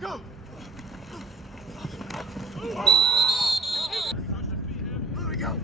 Go! Here we go!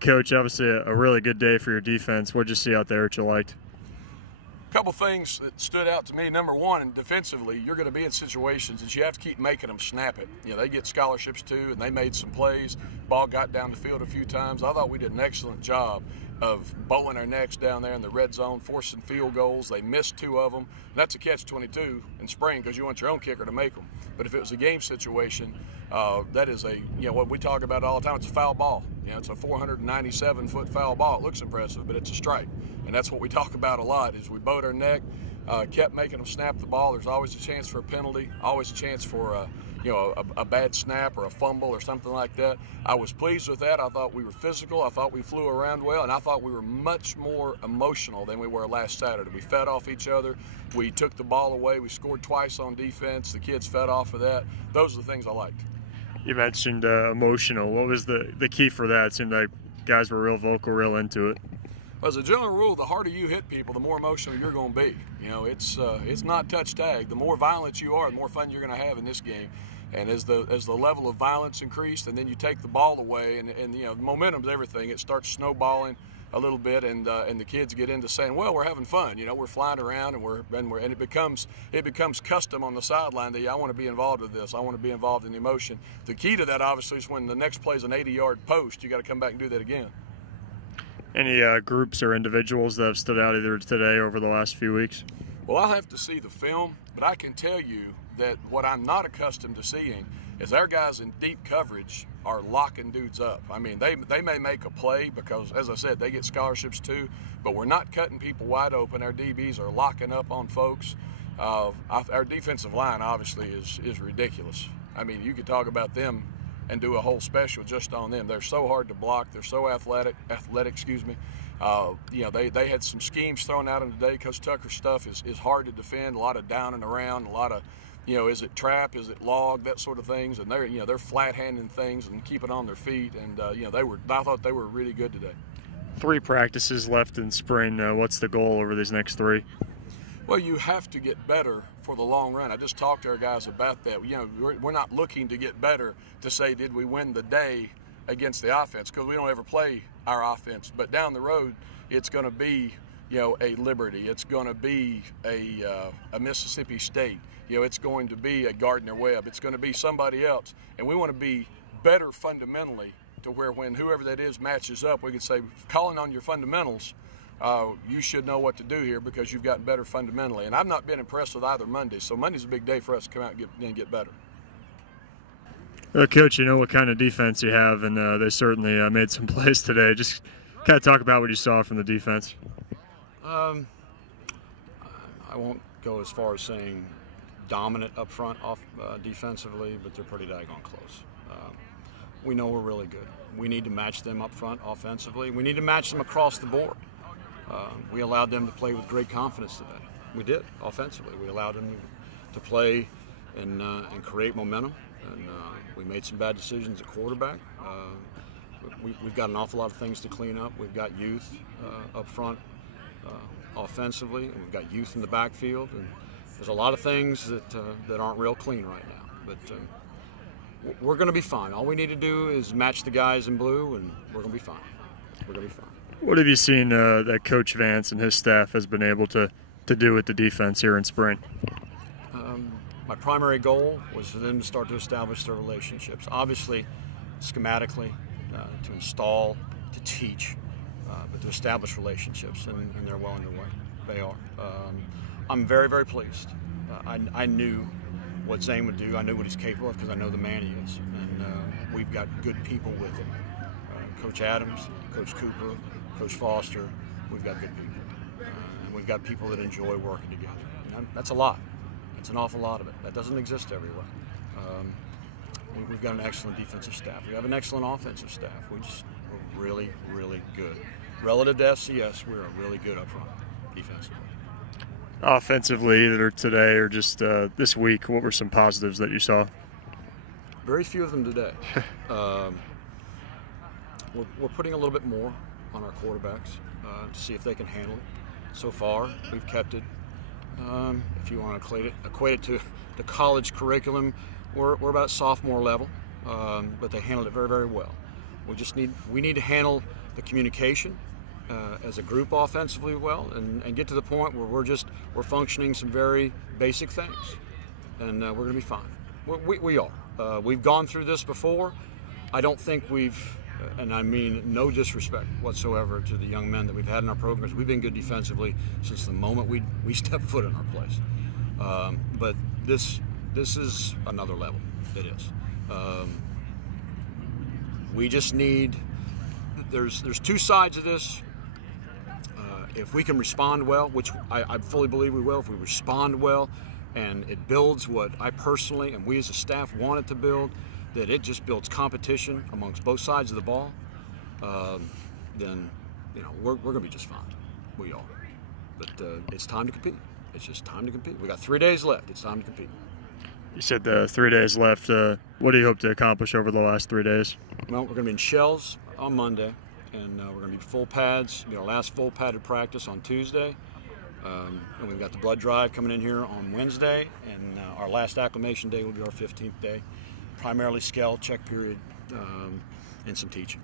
Coach, obviously a really good day for your defense. What did you see out there that you liked? A couple things that stood out to me. Number one, and defensively, you're going to be in situations that you have to keep making them snap it. You know, they get scholarships too, and they made some plays. Ball got down the field a few times. I thought we did an excellent job of bowling our necks down there in the red zone, forcing field goals. They missed 2 of them. And that's a catch-22 in spring because you want your own kicker to make them. But if it was a game situation, that is what we talk about all the time. It's a foul ball. You know, it's a 497-foot foul ball. It looks impressive, but it's a strike. And that's what we talk about a lot is we bowed our neck, kept making them snap the ball. There's always a chance for a penalty, always a chance for a bad snap or a fumble or something like that. I was pleased with that. I thought we were physical. I thought we flew around well, and I thought we were much more emotional than we were last Saturday. We fed off each other. We took the ball away. We scored twice on defense. The kids fed off of that. Those are the things I liked. You mentioned emotional. What was the key for that? It seemed like guys were real vocal, real into it. Well, as a general rule, the harder you hit people, the more emotional you're going to be. You know, it's not touch tag. The more violent you are, the more fun you're going to have in this game. And as the level of violence increased, and then you take the ball away, and you know, momentum's everything. It starts snowballing a little bit, and the kids get into saying, well, we're having fun. You know, we're flying around, and it becomes custom on the sideline that, yeah, I want to be involved with this. I want to be involved in the emotion. The key to that, obviously, is when the next play is an 80-yard post, you got to come back and do that again. Any groups or individuals that have stood out either today or over the last few weeks? Well, I'll have to see the film, but I can tell you that what I'm not accustomed to seeing is our guys in deep coverage are locking dudes up. I mean, they may make a play because, as I said, they get scholarships too, but we're not cutting people wide open. Our DBs are locking up on folks. Our defensive line, obviously, is ridiculous. I mean, you could talk about them and do a whole special just on them. They're so hard to block. They're so athletic, excuse me. You know, they had some schemes thrown at them today. Coach Tucker's stuff is hard to defend, a lot of down and around, a lot of, you know, is it trap, is it log, that sort of things. And they're flat-handing things and keeping on their feet. And, I thought they were really good today. 3 practices left in spring. What's the goal over these next 3? Well, you have to get better for the long run. I just talked to our guys about that. You know, we're not looking to get better to say, did we win the day against the offense? Because we don't ever play our offense. But down the road, it's going to be, you know, a Liberty. It's going to be a Mississippi State. You know, it's going to be a Gardner-Webb. It's going to be somebody else. And we want to be better fundamentally to where when whoever that is matches up, we can say, calling on your fundamentals, you should know what to do here because you've gotten better fundamentally. And I've not been impressed with either Monday. So Monday's a big day for us to come out and get better. Coach, you know what kind of defense you have, and they certainly made some plays today. Just kind of talk about what you saw from the defense. I won't go as far as saying dominant up front defensively, but they're pretty daggone close. We know we're really good. We need to match them up front offensively. We need to match them across the board. We allowed them to play with great confidence today. We did, offensively. We allowed them to play and create momentum, and we made some bad decisions at quarterback. We've got an awful lot of things to clean up. We've got youth up front offensively, and we've got youth in the backfield, and there's a lot of things that aren't real clean right now. But we're going to be fine. All we need to do is match the guys in blue, and we're going to be fine. We're going to be fine. What have you seen that Coach Vance and his staff has been able to do with the defense here in spring? My primary goal was for them to start to establish their relationships. Obviously, schematically, to install, to teach, but to establish relationships, and they're well underway. They are. I'm very, very pleased I knew what Zane would do. I knew what he's capable of because I know the man he is. And we've got good people with him. Coach Adams, Coach Cooper, Coach Foster, we've got good people. And we've got people that enjoy working together. And that's a lot. It's an awful lot of it. That doesn't exist everywhere. We've got an excellent defensive staff. We have an excellent offensive staff. We're really, really good. Relative to FCS, we're really good up front defensively. Offensively, either today or just this week, what were some positives that you saw? Very few of them today. We're putting a little bit more on our quarterbacks to see if they can handle it. So far, we've kept it. If you want to equate it to the college curriculum, we're about sophomore level, but they handled it very, very well. We need to handle the communication as a group offensively well, and get to the point where we're functioning some very basic things, and we're going to be fine. We are. We've gone through this before. I don't think and I mean no disrespect whatsoever to the young men that we've had in our programs. We've been good defensively since the moment we stepped foot in our place. But this is another level. It is. We just need. There's two sides of this. If we can respond well, which I fully believe we will, if we respond well, and it builds what I personally and we as a staff want it to build, that it just builds competition amongst both sides of the ball, then we're going to be just fine. We are. But it's time to compete. It's just time to compete. We got 3 days left. It's time to compete. You said 3 days left. What do you hope to accomplish over the last 3 days? Well, we're going to be in shells on Monday, and we're going to be full pads. It'll be our last full padded practice on Tuesday. And we've got the blood drive coming in here on Wednesday, and our last acclimation day will be our 15th day. Primarily scale, check period, and some teaching.